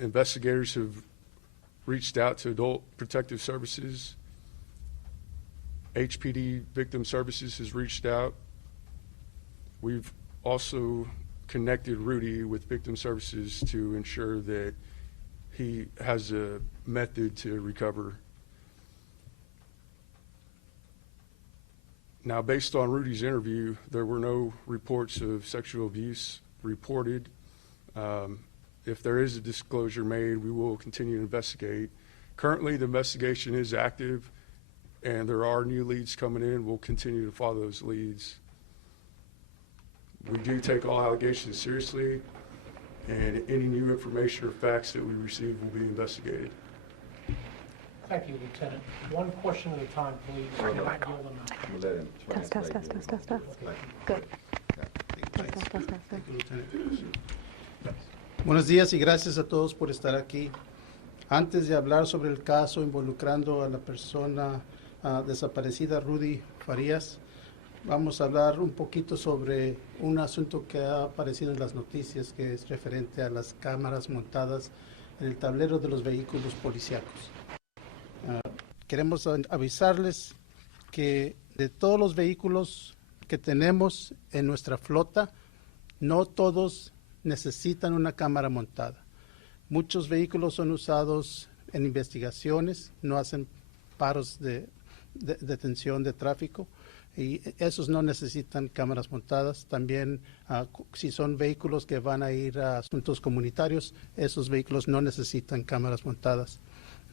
investigators have reached out to Adult Protective Services. HPD Victim Services has reached out. We've also connected Rudy with Victim Services to ensure that he has a method to recover. Now, based on Rudy's interview, there were no reports of sexual abuse reported. If there is a disclosure made, we will continue to investigate. Currently, the investigation is active, and there are new leads coming in. We'll continue to follow those leads. We do take all allegations seriously, and any new information or facts that we receive will be investigated. Thank you, Lieutenant. One question at a time, please. Test. Good. Thank you, Lieutenant. Buenos días y gracias a todos por estar aquí. Antes de hablar sobre el caso involucrando a la persona desaparecida Rudy Farias, vamos a hablar un poquito sobre un asunto que ha aparecido en las noticias, que es referente a las cámaras montadas en el tablero de los vehículos policíacos. Queremos avisarles que de todos los vehículos que tenemos en nuestra flota, no todos necesitan una cámara montada. Muchos vehículos son usados en investigaciones, no hacen paros de detención de tráfico, y esos no necesitan cámaras montadas. También si son vehículos que van a ir a asuntos comunitarios, esos vehículos no necesitan cámaras montadas.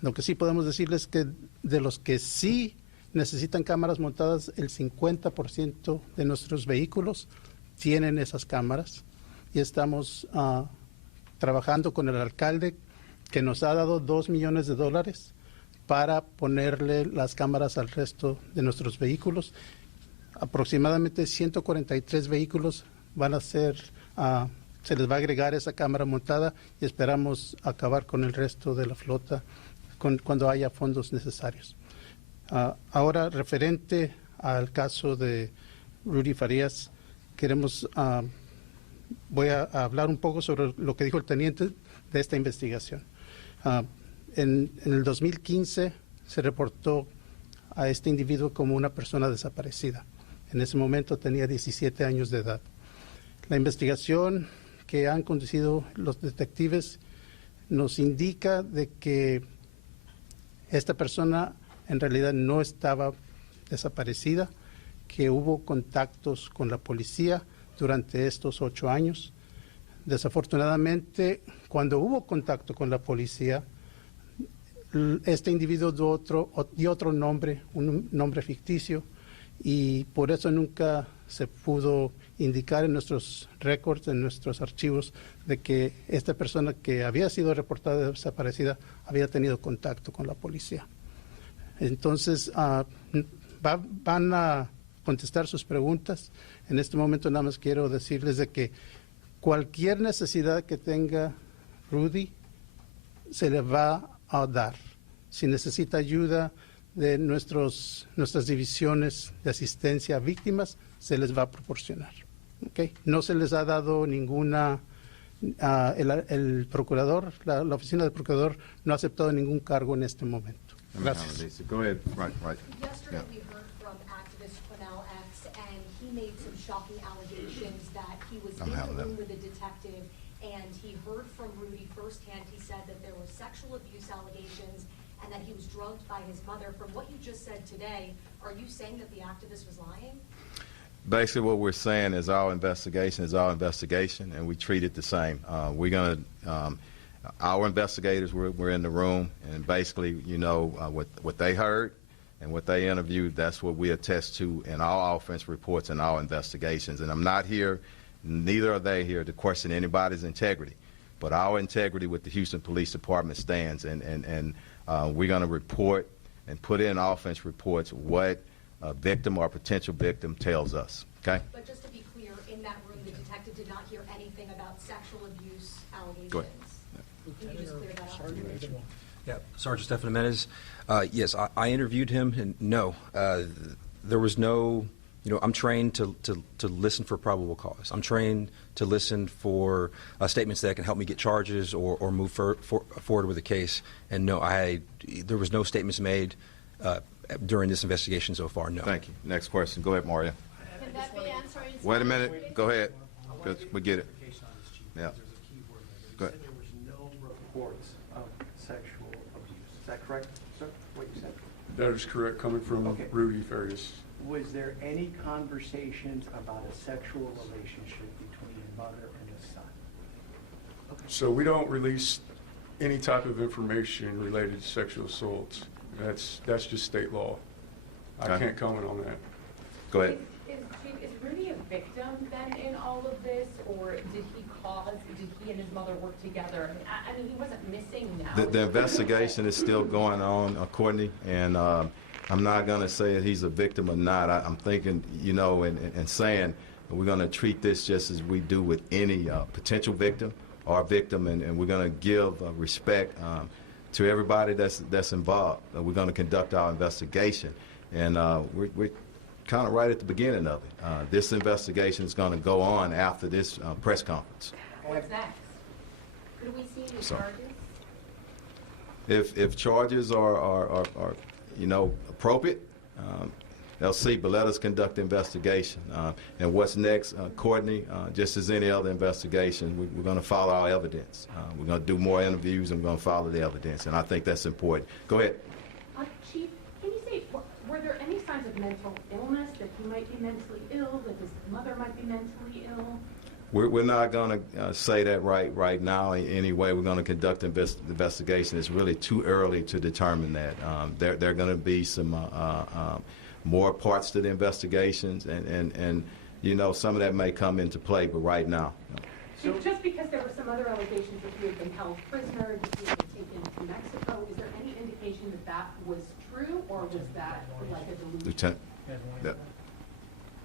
Lo que sí podemos decirles es que de los que sí necesitan cámaras montadas, el 50% de nuestros vehículos tienen esas cámaras, y estamos trabajando con el alcalde, que nos ha dado $2 millones para ponerle las cámaras al resto de nuestros vehículos. Aproximadamente 143 vehículos van a ser, se les va a agregar esa cámara montada, y esperamos acabar con el resto de la flota cuando haya fondos necesarios. Ahora, referente al caso de Rudy Farias, voy a hablar un poco sobre lo que dijo el teniente de esta investigación. En el 2015 se reportó a este individuo como una persona desaparecida. En ese momento tenía 17 años de edad. La investigación que han conducido los detectives nos indica de que esta persona en realidad no estaba desaparecida, que hubo contactos con la policía durante estos 8 años. Desafortunadamente, cuando hubo contacto con la policía, este individuo dio otro nombre, un nombre ficticio, y por eso nunca se pudo indicar en nuestros récords, en nuestros archivos, de que esta persona que había sido reportada desaparecida había tenido contacto con la policía. Entonces, van a contestar sus preguntas. En este momento nada más quiero decirles de que cualquier necesidad que tenga Rudy se le va a dar. Si necesita ayuda de nuestras divisiones de asistencia a víctimas, se les va a proporcionar. ¿Okay? No se les ha dado ninguna, el procurador, la oficina del procurador no ha aceptado ningún cargo en este momento. Gracias. Go ahead. Right. Yesterday we heard from activist Cornell X, and he made some shocking allegations that he was in the room with a detective, and he heard from Rudy firsthand. He said that there were sexual abuse allegations and that he was drugged by his mother. From what you just said today, are you saying that the activist was lying? Basically, what we're saying is our investigation is our investigation, and we treat it the same. We're going to, our investigators were in the room, and basically, you know, what they heard and what they interviewed, that's what we attest to in our offense reports and our investigations. And I'm not here, neither are they here, to question anybody's integrity. But our integrity with the Houston Police Department stands, and we're going to report and put in offense reports what a victim or potential victim tells us, okay? But just to be clear, in that room, the detective did not hear anything about sexual abuse allegations. Go ahead. Can you just clear that up? Yeah, Sergeant Stefan Jimenez. Yes, I interviewed him, and no, there was no I'm trained to listen for probable cause. I'm trained to listen for statements that can help me get charges or move forward with a case. And no, there was no statements made during this investigation so far, no. Thank you. Next question. Go ahead, Mario. Can that be answered in Wait a Spanish, minute. Go ahead. We get it. Yeah. There's a key word there. Go You ahead. said there was no reports of sexual abuse. Is that correct, sir, what you said? That is correct, coming from Okay. Rudy Farias. Was there any conversations about a sexual relationship between the mother and the son? So we don't release any type of information related to sexual assaults. That's just state law. I Okay. can't comment on that. Go ahead. Is Rudy a victim then in all of this, or did he and his mother work together? I mean, he wasn't missing now. The investigation is still going on, Courtney, and I'm not going to say that he's a victim or not. I'm thinking, and saying we're going to treat this just as we do with any potential victim or victim, and we're going to give respect to everybody that's involved. We're going to conduct our investigation, and we're kind of right at the beginning of it. This investigation is going to go on after this press conference. What's next? Could we see any Sorry. charges? If charges are appropriate, they'll see. But let us conduct the investigation. And what's next, Courtney? Just as any other investigation, we're going to follow our evidence. We're going to do more interviews, and we're going to follow the evidence. And I think that's important. Go ahead. Chief, can you say, were there any signs of mental illness, that he might be mentally ill, that his mother might be mentally ill? We're not going to say that right now. Anyway, we're going to conduct the investigation. It's really too early to determine that. There are going to be some more parts to the investigations, and some of that may come into play, but right now. So just because there were some other allegations that he had been held prisoner, that he had been taken to Mexico, is there any indication that that was true, or was that like a delusion? Lieutenant? Yeah.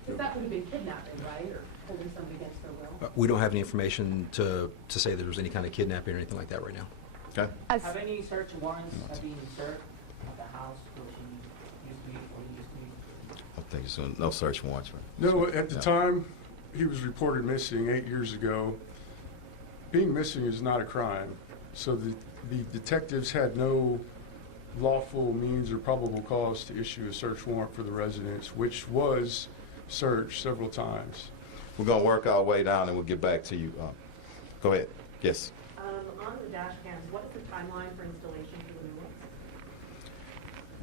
Because that would have been kidnapping, right, or holding somebody against their will? We don't have any information to say there was any kind of kidnapping or anything like that right now. Okay. Have any search warrants been served at the house where he used to be, or he used to be? I think it's no search warrants. No, at the time he was reported missing 8 years ago, being missing is not a crime. So the detectives had no lawful means or probable cause to issue a search warrant for the residence, which was searched several times. We're going to work our way down, and we'll get back to you. Go ahead. Yes. On the dash cams, what is the timeline for installation for the new ones?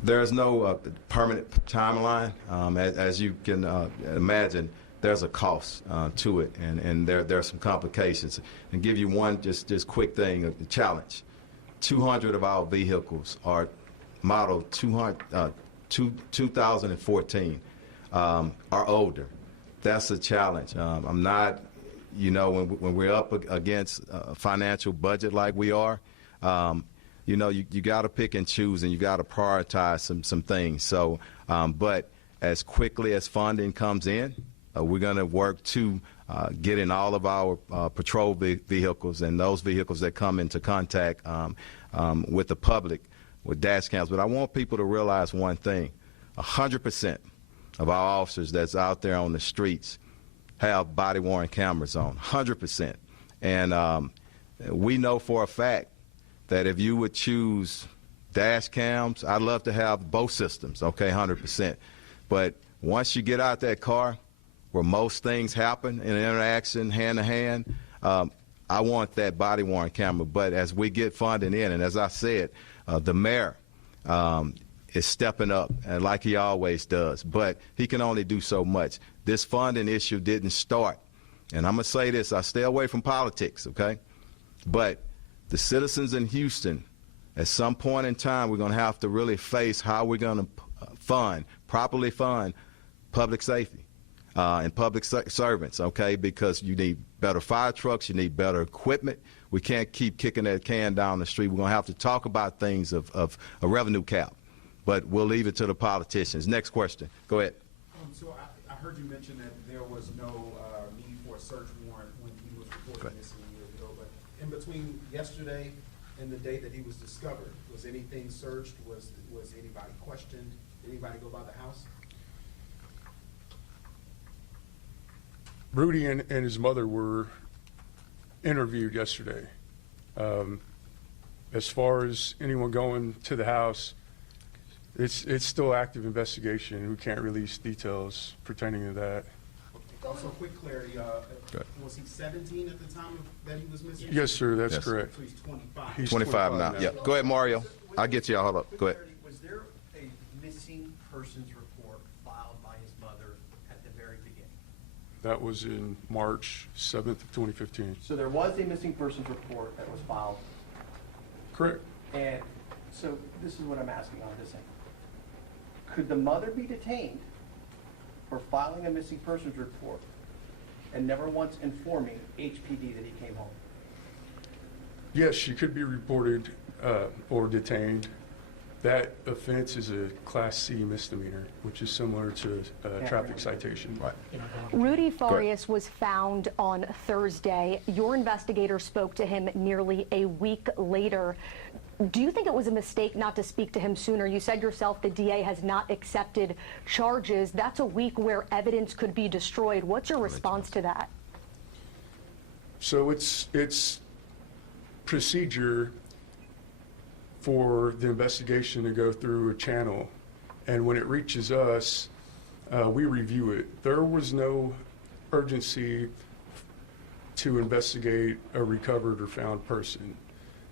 There's no permanent timeline. As you can imagine, there's a cost to it, and there are some complications. And give you one just quick thing, a challenge. 200 of our vehicles are model 2014, are older. That's a challenge. I'm not, when we're up against a financial budget like we are, you got to pick and choose, and you got to prioritize some things. So, but as quickly as funding comes in, we're going to work to get in all of our patrol vehicles and those vehicles that come into contact with the public with dash cams. But I want people to realize one thing: 100% of our officers that's out there on the streets have body-worn cameras on, 100%. And we know for a fact that if you would choose dash cams, I'd love to have both systems, okay, 100%. But once you get out that car where most things happen in an interaction hand-to-hand, I want that body-worn camera. But as we get funding in, and as I said, the mayor is stepping up, and like he always does, but he can only do so much. This funding issue didn't start, and I'm going to say this, I stay away from politics, okay? But the citizens in Houston, at some point in time, we're going to have to really face how we're going to properly fund public safety and public servants, okay? Because you need better fire trucks, you need better equipment. We can't keep kicking that can down the street. We're going to have to talk about things of a revenue cap. But we'll leave it to the politicians. Next question. Go ahead. So I heard you mention that there was no need for a search warrant when he was reported missing a year ago. But in between yesterday and the day that he was discovered, was anything searched? Was anybody questioned? Did anybody go by the house? Rudy and his mother were interviewed yesterday. As far as anyone going to the house, it's still active investigation. We can't release details pertaining to that. Also, quick clarity, was he 17 at the time that he was missing? Yes, sir, that's Yes. correct. So he's 25. He's 25 now. Yeah. Go ahead, Mario. I'll get you. Hold up. Go ahead. Was there a missing persons report filed by his mother at the very beginning? That was in March 7th of 2015. So there was a missing persons report that was filed, Correct. and so this is what I'm asking on this end. Could the mother be detained for filing a missing persons report and never once informing HPD that he came home? Yes, she could be reported or detained. That offense is a Class C misdemeanor, which is similar to a traffic citation. Right. Rudy Farias was found on Thursday. Your investigator spoke to him nearly a week later. Do you think it was a mistake not to speak to him sooner? You said yourself the DA has not accepted charges. That's a week where evidence could be destroyed. What's your response to that? So it's procedure for the investigation to go through a channel, and when it reaches us, we review it. There was no urgency to investigate a recovered or found person.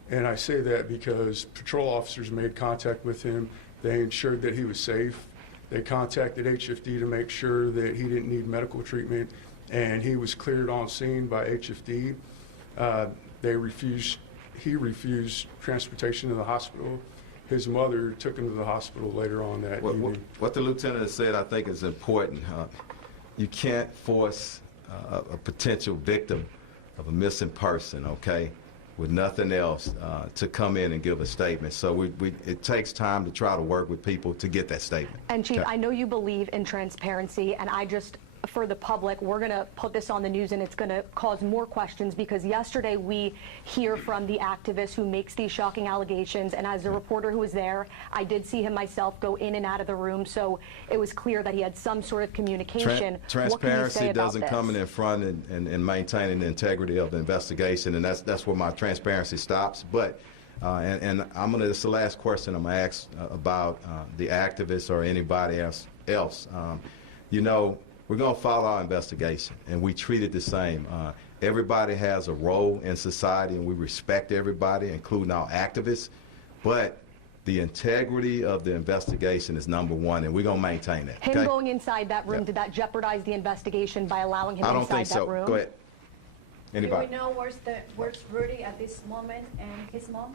And I say that because patrol officers made contact with him. They ensured that he was safe. They contacted HFD to make sure that he didn't need medical treatment, and he was cleared on scene by HFD. He refused transportation to the hospital. His mother took him to the hospital later on that evening. What the lieutenant has said, I think, is important. You can't force a potential victim of a missing person, okay, with nothing else, to come in and give a statement. So it takes time to try to work with people to get that statement. And Chief, Okay. I know you believe in transparency, and for the public, we're going to put this on the news, and it's going to cause more questions, because yesterday we hear from the activist who makes these shocking allegations, and as a reporter who was there, I did see him myself go in and out of the room, so it was clear that he had some sort of communication. Transparency doesn't come in front and maintaining the integrity of the investigation, and that's where my transparency stops. But and I'm gonna. This is the last question I'm gonna ask about the activists or anybody else. You know, we're going to follow our investigation, and we treat it the same. Everybody has a role in society, and we respect everybody, including our activists. But the integrity of the investigation is number one, and we're going to maintain it. Him Okay? going inside that room, did that jeopardize the investigation by allowing him I don't inside think so. that room? Go ahead. Anybody? Do we know where's Rudy at this moment and his mom?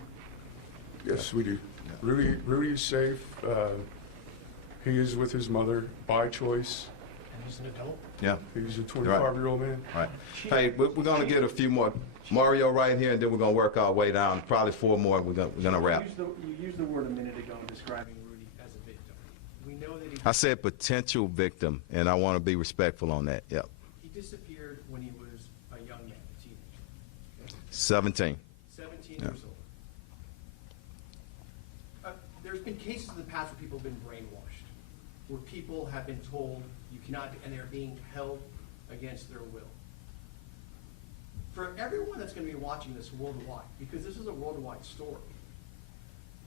Yes, we do. Rudy's safe. He is with his mother by choice. And he's an adult? Yeah. He's a 25-year-old man. Right. Hey, we're going to get a few more. Mario right here, and then we're going to work our way down. Probably 4 more. We're going to wrap. You used the word a minute ago describing Rudy as a victim. We know that I said potential victim, and I want to be respectful on that. Yep. he disappeared when he was a young man, a teenager. Okay? 17. 17 years old. There's been cases in the past where people have been brainwashed, where people have been told you cannot, and they're being held against their will. For everyone that's going to be watching this worldwide, because this is a worldwide story,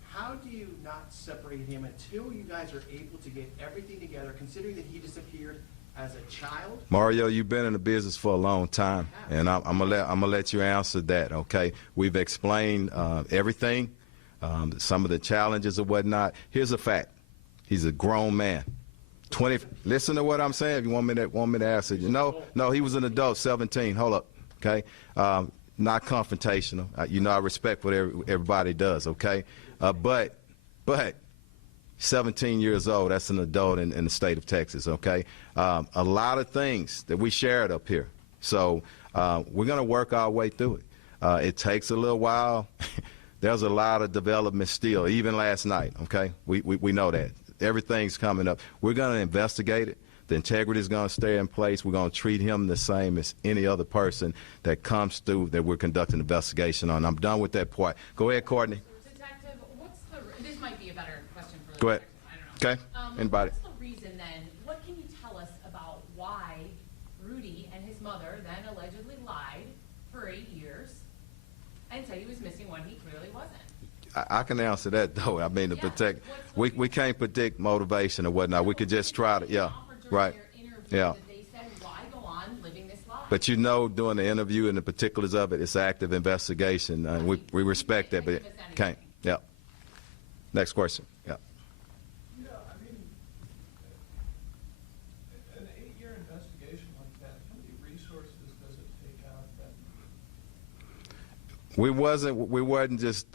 how do you not separate him until you guys are able to get everything together, considering that he disappeared as a child? Mario, you've been in the business for a long time, and I'm gonna let you answer that. Okay, we've explained everything, some of the challenges and whatnot. Here's a fact: he's a grown man. 20. Listen to what I'm saying. If you want me to answer, you know, no, he was an adult, 17. Hold up, okay. Not confrontational. You know, I respect what everybody does. Okay, but 17 years old, that's an adult in the state of Texas, okay? A lot of things that we shared up here. So we're going to work our way through it. It takes a little while. There's a lot of development still, even last night, okay? We know that. Everything's coming up. We're going to investigate it. The integrity is going to stay in place. We're going to treat him the same as any other person that comes through that we're conducting an investigation on. I'm done with that part. Go ahead, Courtney. Detective, this might be a better question for the Go ahead. detective. I don't know. Okay. Anybody? What's the reason then? What can you tell us about why Rudy and his mother then allegedly lied for 8 years and said he was missing when he clearly wasn't. I can answer that though. I mean, to Yeah, protect, what's we can't predict motivation or whatnot. We could just try to, yeah, right, yeah. That they said, why go on living this life? But you know, during the interview and the particulars of it, it's active investigation, and we respect that, but it can't, yeah. Next question, yeah. Yeah, I mean, an 8-year investigation like that, how many resources does it take out of that? We wasn't just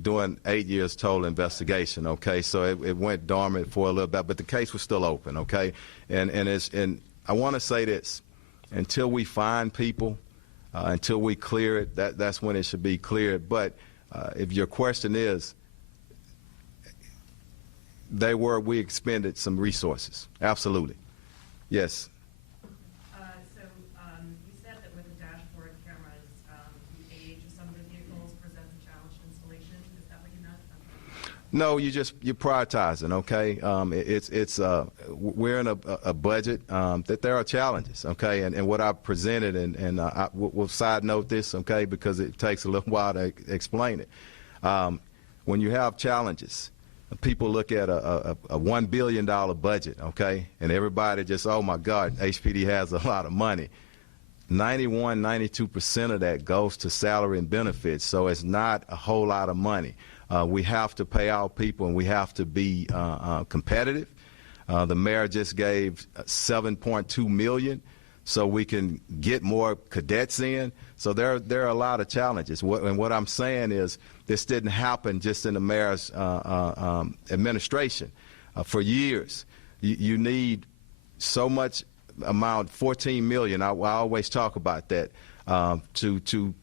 doing 8 years total investigation, okay? So it went dormant for a little bit, but the case was still open, okay? And I want to say this: until we find people, until we clear it, that's when it should be cleared. But if your question is, we expended some resources, absolutely, yes. You said that with the dashboard cameras, the age of some of the vehicles presents a challenge to installation. Is that what you meant? No, you're prioritizing, okay? We're in a budget that there are challenges, okay? And what I presented, and we'll side note this, okay, because it takes a little while to explain it. When you have challenges, people look at a $1 billion budget, okay? And everybody just, oh my God, HPD has a lot of money. 92% of that goes to salary and benefits, so it's not a whole lot of money. We have to pay our people, and we have to be competitive. The mayor just gave $7.2 million so we can get more cadets in. So there are a lot of challenges. And what I'm saying is, this didn't happen just in the mayor's administration. For years, you need so much amount, 14 million. I always talk about that, to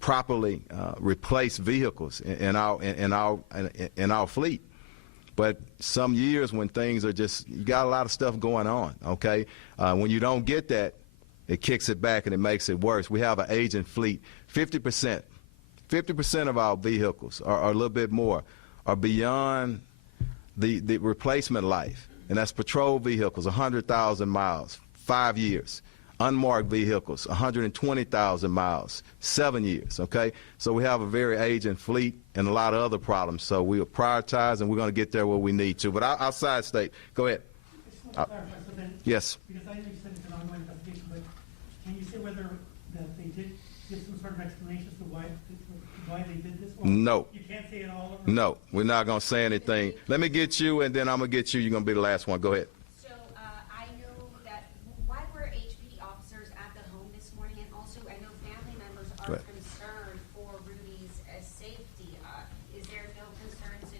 properly replace vehicles in our fleet. But some years when things are just, you got a lot of stuff going on, okay? When you don't get that, it kicks it back and it makes it worse. We have an aging fleet. 50% of our vehicles, or a little bit more, are beyond the replacement life. And that's patrol vehicles, 100,000 miles, 5 years. Unmarked vehicles, 120,000 miles, 7 years, okay? So we have a very aging fleet and a lot of other problems. So we are prioritizing, and we're going to get there where we need to. But I'll side state. Go ahead. Yes. Because I know you said it's an ongoing investigation, but can you say whether that they did give some sort of explanation as to why they did this? Or no. You can't say it all? No, we're not going to say anything. Let me get you, and then I'm going to get you. You're going to be the last one. Go ahead. So I know that, why were HPD officers at the home this morning? And also, I know family members are concerned for Rudy's safety. Is there no concerns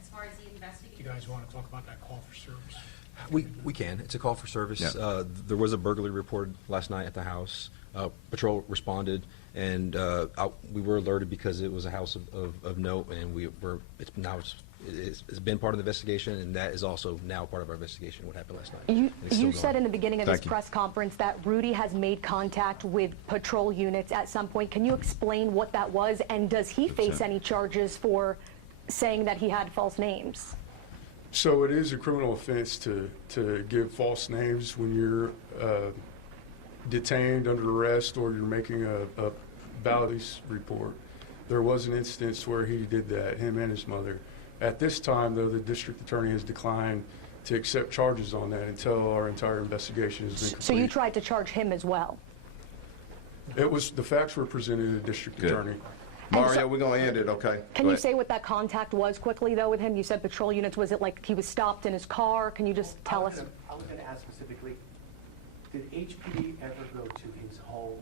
as far as the investigation? You guys want to talk about that call for service? We can. It's a call for service. Yeah. There was a burglary report last night at the house. Patrol responded, and we were alerted because it was a house of note, and it's been part of the investigation, and that is also now part of our investigation, what happened last night. You said in the beginning of this press conference that Rudy has made contact with patrol units at some point. Can you explain what that was, and does he face any charges for saying that he had false names? So it is a criminal offense to give false names when you're detained under arrest or you're making a Bally's report. There was an instance where he did that, him and his mother. At this time, though, the district attorney has declined to accept charges on that until our entire investigation has been complete. So you tried to charge him as well? The facts were presented to the district attorney. Mario, we're going to end it, okay? Can you say what that contact was quickly, though, with him? You said patrol units. Was it like he was stopped in his car? Can you just tell us? I was going to ask specifically, did HPD ever go to his home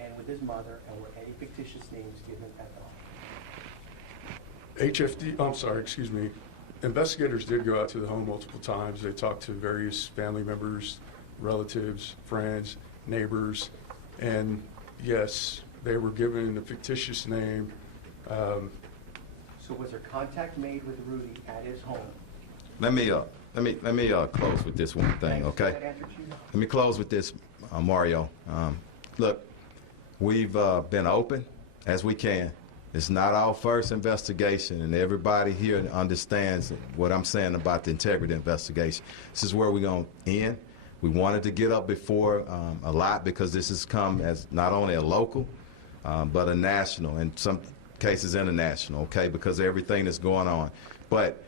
and with his mother, and were any fictitious names given at the home? Investigators did go out to the home multiple times. They talked to various family members, relatives, friends, neighbors, and yes, they were given a fictitious name. So was there contact made with Rudy at his home? Let me close with this one thing, okay? Let me close with this, Mario. Look, we've been open as we can. It's not our first investigation, and everybody here understands what I'm saying about the integrity investigation. This is where we're going to end. We wanted to get up before a lot because this has come as not only a local, but a national, and some cases international, okay, because of everything that's going on. But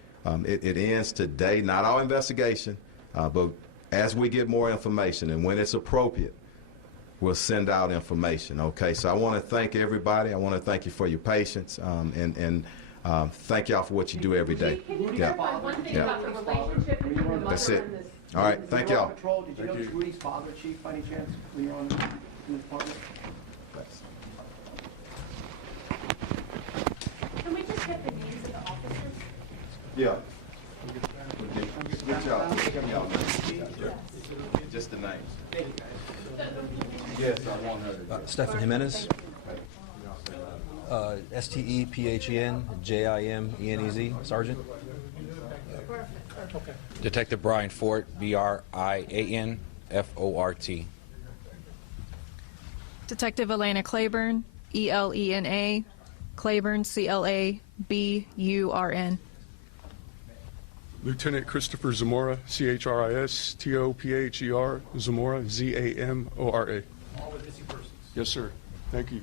it ends today, not our investigation, but as we get more information and when it's appropriate, we'll send out information, okay? So I want to thank everybody. I want to thank you for your patience, and thank y'all for what you do every day. Can you Yeah. clarify one thing Yeah. about the relationship between the mother That's and it. this? All right, thank y'all. Patrol, did you know Thank it's you. Rudy's father, Chief, by any chance, when you're on in the department? Can we just get the names of the officers? Yeah. Good job. Just the names. Yes, I want her to. Stephen Jimenez, Stephen Jimenez, Sergeant. Detective Brian Fort, Brian Fort. Detective Elena Claiborne, Elena Claiborne, Claburn. Lieutenant Christopher Zamora, Christopher, Zamora, Zamora. All the missing persons. Yes, sir. Thank you.